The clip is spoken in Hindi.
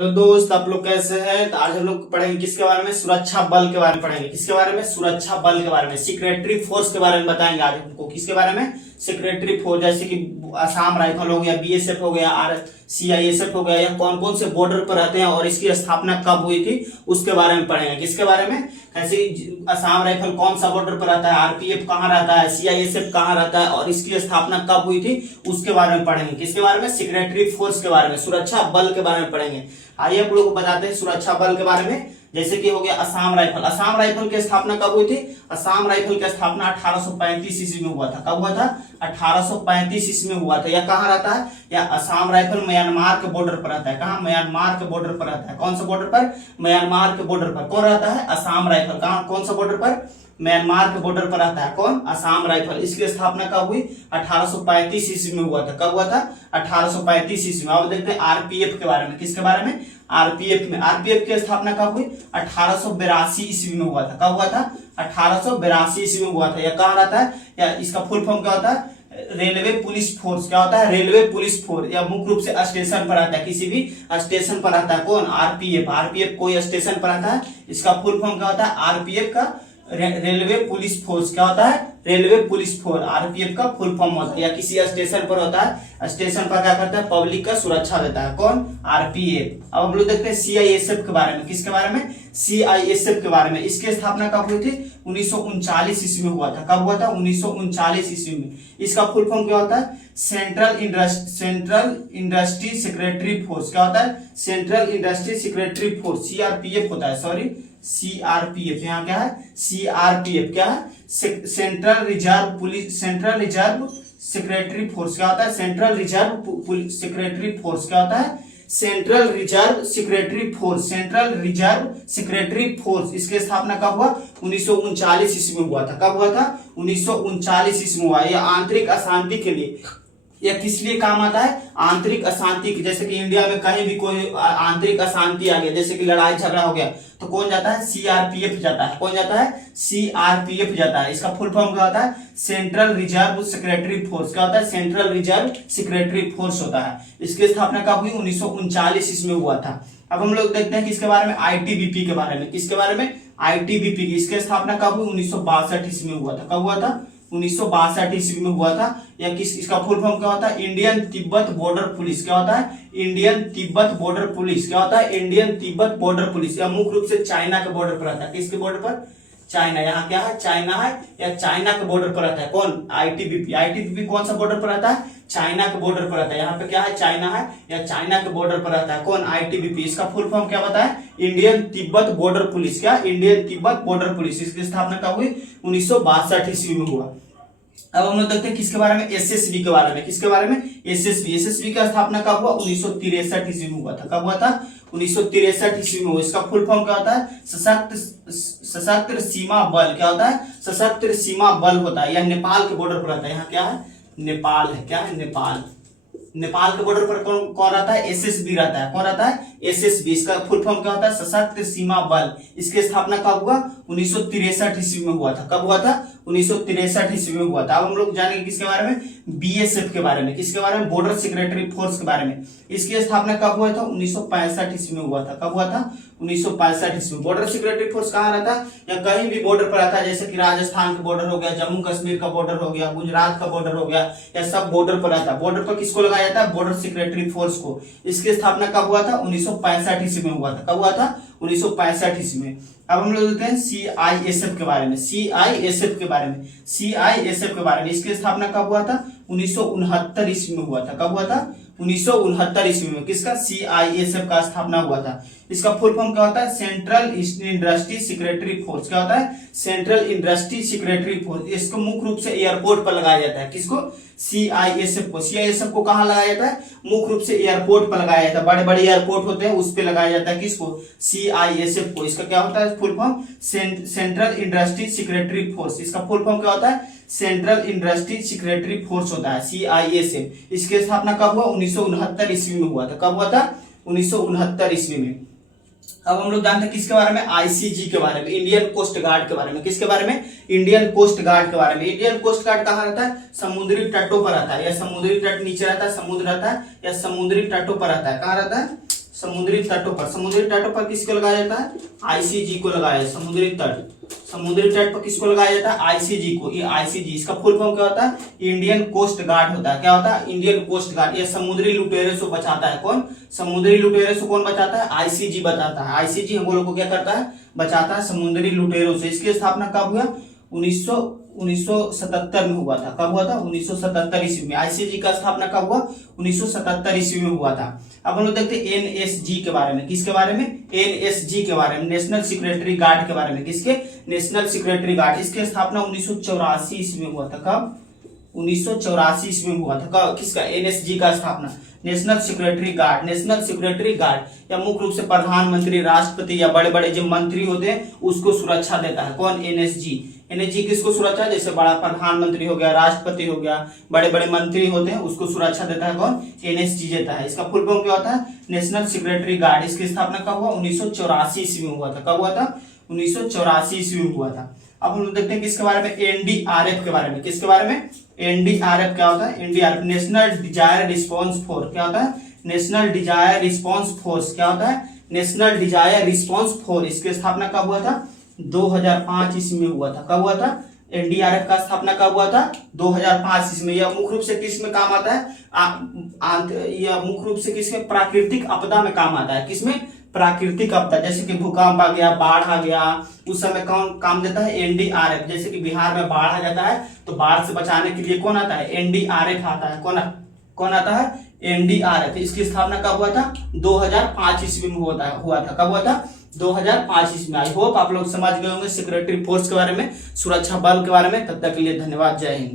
तो दोस्त आप लोग कैसे हैं। तो आज हम लोग पढ़ेंगे किसके बारे में, सुरक्षा बल के बारे में पढ़ेंगे। किसके बारे में, सुरक्षा बल के बारे में, सिक्योरिटी फोर्स के बारे में बताएंगे आज हमको। किसके बारे में, सिक्योरिटी फोर्स, जैसे कि असम राइफल हो गया, बीएसएफ हो गया, सीआईएसएफ हो गया, या कौन कौन से बॉर्डर पर रहते हैं और इसकी स्थापना कब हुई थी उसके बारे में पढ़ेंगे। किसके बारे में, कैसे असम राइफल कौन सा बॉर्डर पर रहता है, आरपीएफ कहाँ रहता है, सीआईएसएफ कहाँ रहता है और इसकी स्थापना कब हुई थी उसके बारे में पढ़ेंगे। किसके बारे में, सिक्योरिटी फोर्स के बारे में, सुरक्षा बल के बारे में पढ़ेंगे। आइए आप लोग को बताते हैं सुरक्षा बल के बारे में। जैसे कि हो गया असम राइफल। असम राइफल की स्थापना कब हुई थी, असम राइफल की स्थापना 1835 ईस्वी में हुआ था। कब हुआ था, 1835 ईस्वी में हुआ था। यह कहाँ रहता है, या असम राइफल म्यांमार के बॉर्डर पर रहता है। कहाँ, म्यांमार के बॉर्डर पर रहता है। कौन सा बॉर्डर पर, म्यांमार के बॉर्डर पर। कौन रहता है, असम राइफल। कहाँ, कौन सा बॉर्डर पर, म्यांमार के बॉर्डर पर रहता है। कौन, असम राइफल। इसकी स्थापना कब हुई, 1835 ईस्वी में हुआ था। कब हुआ था, 1835 ईस्वी में। अब देखते हैं आरपीएफ के बारे में। किसके बारे में, आरपीएफ में। आरपीएफ की स्थापना कब हुई, 1882 ईस्वी में हुआ था। कब हुआ था, 1882 ईस्वी में हुआ था। यह कहाँ रहता है, या इसका फुल फॉर्म क्या होता है, रेलवे पुलिस फोर्स। क्या होता है, रेलवे पुलिस फोर्स। या मुख्य रूप से स्टेशन पर रहता है, किसी भी स्टेशन पर रहता है। कौन, आरपीएफ। आरपीएफ कोई स्टेशन पर रहता है, इसका फुल फॉर्म क्या होता है, आरपीएफ का रेलवे पुलिस फोर्स। क्या होता है, रेलवे पुलिस फोर्स। आरपीएफ का फुल फॉर्म होता है, या किसी स्टेशन पर होता है, स्टेशन पर क्या करता है, पब्लिक का सुरक्षा देता है। कौन, आरपीएफ। अब हम लोग देखते हैं सीआईएसएफ के बारे में। किसके बारे में, सीआईएसएफ के बारे में। इसकी स्थापना कब हुई थी, 1939 ईस्वी में हुआ था। कब हुआ था, 1939 ईस्वी में। इसका फुल फॉर्म क्या होता है, सेंट्रल इंडस्ट्री सेक्रेटरी फोर्स। क्या होता है, central industry secretary force, CRPF होता है। Sorry, CRPF. यहाँ क्या है, सीआरपीएफ क्या है, central reserve police, central reserve secretary force. क्या होता है, सेंट्रल रिजर्व सेक्रेटरी फोर्स। क्या होता है, central reserve secretary force, central reserve secretary force. इसकी स्थापना कब हुआ, 1939 ईस्वी में हुआ था। कब हुआ था, 1939 ईस्वी में हुआ। यह आंतरिक अशांति के लिए, यह किस लिए काम आता है, आंतरिक अशांति की। जैसे कि इंडिया में कहीं भी कोई आंतरिक अशांति आ गया, जैसे कि लड़ाई झगड़ा हो गया, तो कौन जाता है, सीआरपीएफ जाता है। कौन जाता है, सीआरपीएफ जाता है। इसका फुल फॉर्म क्या होता है, सेंट्रल रिजर्व सेक्रेटरी फोर्स। क्या होता है, सेंट्रल रिजर्व सेक्रेटरी फोर्स होता है। इसकी स्थापना कब हुई, 1939 इसमें हुआ था। अब हम लोग देखते हैं किसके बारे में, आईटीबीपी के बारे में। किसके बारे में, आईटीबीपी की। इसकी स्थापना कब हुई, 1962 ईस्वी में हुआ था। कब हुआ था, 1962 ईस्वी में हुआ था। या किस, इसका फुल फॉर्म क्या होता है, इंडियन तिब्बत बॉर्डर पुलिस। क्या होता है, इंडियन तिब्बत बॉर्डर पुलिस। क्या होता है, इंडियन तिब्बत बॉर्डर पुलिस। या मुख्य रूप से चाइना के बॉर्डर पर रहता है। किसके बॉर्डर पर, चाइना। यहाँ क्या है, चाइना है, या चाइना के बॉर्डर पर रहता है। कौन, आईटीबीपी। आईटीबीपी कौन सा बॉर्डर पर रहता है, चाइना के बॉर्डर पर रहता है। यहाँ पे क्या है, चाइना है, या चाइना के बॉर्डर पर रहता है। कौन, आईटीबीपी। इसका फुल फॉर्म क्या बताया, इंडियन तिब्बत बॉर्डर पुलिस। क्या, इंडियन तिब्बत बॉर्डर पुलिस। इसकी स्थापना कब हुई, 1962 ईस्वी में हुआ। अब हम लोग देखते हैं किसके बारे में, एसएसबी के बारे में। किसके बारे में, एसएसबी। एसएसबी का स्थापना कब हुआ, 1963 ईस्वी में हुआ था। कब हुआ था, 1963 ईस्वी में हुआ। इसका फुल फॉर्म क्या होता है, सशस्त्र सीमा बल। क्या होता है, सशस्त्र सीमा बल होता है। यह नेपाल के बॉर्डर पर रहता है। यहाँ क्या है, नेपाल है। क्या है, नेपाल। नेपाल के बॉर्डर पर कौन कौन रहता है, एसएसबी रहता है। कौन रहता है, एसएसबी। इसका फुल फॉर्म क्या होता है, सशस्त्र सीमा बल। इसकी स्थापना कब हुआ, 1963 ईस्वी में हुआ था। कब हुआ था, 1963 ईस्वी में हुआ था। अब हम लोग जानेंगे किसके बारे में, बीएसएफ के बारे में। किसके बारे में, बॉर्डर सेक्रेटरी फोर्स के बारे में। इसकी स्थापना कब हुआ था, 1965 ईस्वी में हुआ था। कब हुआ था, 1965 ईस्वी में। बॉर्डर सेक्रेटरी फोर्स कहाँ रहता है, या कहीं भी बॉर्डर पर रहता है। जैसे कि राजस्थान का बॉर्डर हो गया, जम्मू कश्मीर का बॉर्डर हो गया, गुजरात का बॉर्डर हो गया, या सब बॉर्डर पर रहता है। बॉर्डर पर किसको लगाया जाता है, बॉर्डर सेक्रेटरी फोर्स को। इसकी स्थापना कब हुआ था, 1965 ईस्वी में हुआ था। कब हुआ था, 1965 ईस्वी में। अब हम लोग देखते हैं सीआईएसएफ के बारे में। सीआईएसएफ के बारे में, सीआईएसएफ के बारे में। इसकी स्थापना कब हुआ था, 1969 ईस्वी में हुआ था। कब हुआ था, 1969 ईस्वी में। किसका, सीआईएसएफ का स्थापना हुआ था। इसका फुल फॉर्म क्या होता है, सेंट्रल इंडस्ट्री सेक्रेटरी फोर्स। क्या होता है, सेंट्रल इंडस्ट्री सेक्रेटरी फोर्स। इसको मुख्य रूप से एयरपोर्ट पर लगाया जाता है। किसको, सीआईएसएफ को। सीआईएसएफ को कहाँ लगाया जाता है, मुख्य रूप से एयरपोर्ट पर लगाया जाता है। बड़े बड़े एयरपोर्ट होते हैं उस पर लगाया जाता है। किसको, सीआईएसएफ को। इसका क्या होता है full form, central industry secretary force. इसका फुल फॉर्म क्या होता है, सेंट्रल इंडस्ट्री सेक्रेटरी फोर्स होता है, सीआईएसएफ। इसकी स्थापना कब हुआ, 1969 ईस्वी में हुआ था। कब हुआ था, 1969 ईस्वी में। अब हम लोग जानते हैं किसके बारे में, आईसीजी के बारे में, इंडियन कोस्ट गार्ड के बारे में। किसके बारे में, इंडियन कोस्ट गार्ड के बारे में। इंडियन कोस्ट गार्ड कहाँ रहता है, समुद्री तटों पर रहता है। या समुद्री तट नीचे रहता है, समुद्र रहता है, या समुद्री तटों पर रहता है। कहाँ रहता है, समुद्री तटों पर किसको लगाया जाता है? आईसीजी को लगाया। समुद्री तट पर किसको लगाया जाता है? आईसीजी को। ये आईसीजी इसका फुल फॉर्म क्या होता है? इंडियन कोस्ट गार्ड होता है। क्या होता है? Indian coast guard. ये समुद्री लुटेरे से बचाता है। कौन? समुद्री लुटेरे से कौन बचाता है? आईसीजी बचाता है। आईसीजी हम लोग को क्या करता है? बचाता है समुद्री लुटेरों से। इसकी स्थापना कब हुआ? 1977 में हुआ था। कब हुआ था? 1977 ईस्वी में। आईसीजी का स्थापना कब हुआ? 1977 ईस्वी में हुआ था। अब हम लोग देखते हैं एनएसजी के बारे में। किसके बारे में? एनएसजी के बारे में, नेशनल सिक्योरिटी गार्ड के बारे में। किसके? National security guard. इसकी स्थापना 1984 ईस्वी में हुआ था। कब? 1984 ईस्वी में हुआ था। किसका? एनएसजी का स्थापना। National security guard. National security guard या मुख्य रूप से प्रधानमंत्री, राष्ट्रपति या बड़े बड़े जो मंत्री होते हैं उसको सुरक्षा देता है। कौन? एनएसजी। एनएसजी किसको सुरक्षा? जैसे बड़ा प्रधानमंत्री हो गया, राष्ट्रपति हो गया, बड़े बड़े मंत्री होते हैं उसको सुरक्षा देता है। कौन? एनएसजी देता है। इसका फुल फॉर्म क्या होता है? National security guard. इसकी स्थापना कब हुआ? 1984 ईस्वी में हुआ था। कब हुआ था? 1984 ईस्वी में हुआ था। अब हम लोग देखते हैं किसके बारे में? एनडीआरएफ के बारे में। किसके बारे में? एनडीआरएफ क्या होता है? NDRF national disaster response force. क्या होता है? National disaster response force. क्या होता है? National disaster response force. इसकी स्थापना कब हुआ था? 2005 ईस्वी में हुआ था। कब हुआ था? एनडीआरएफ का स्थापना कब हुआ था? 2005 ईस्वी में। यह मुख्य रूप से किस में काम आता है? यह मुख्य रूप से किसमें? प्राकृतिक आपदा में काम आता है। किसमें? प्राकृतिक आपदा, जैसे कि भूकंप आ गया, बाढ़ आ गया, उस समय कौन काम देता है? एनडीआरएफ। जैसे कि बिहार में बाढ़ आ जाता है तो बाढ़ से बचाने के लिए कौन आता है? एनडीआरएफ आता है। कौन आता है? एनडीआरएफ। इसकी स्थापना कब हुआ था? 2005 ईस्वी में हुआ था। कब हुआ था? 2005 ईस्वी में। आई होप आप लोग समझ गए होंगे सिक्योरिटी फोर्स के बारे में, सुरक्षा बल के बारे में। तब तक के लिए धन्यवाद। जय हिंद।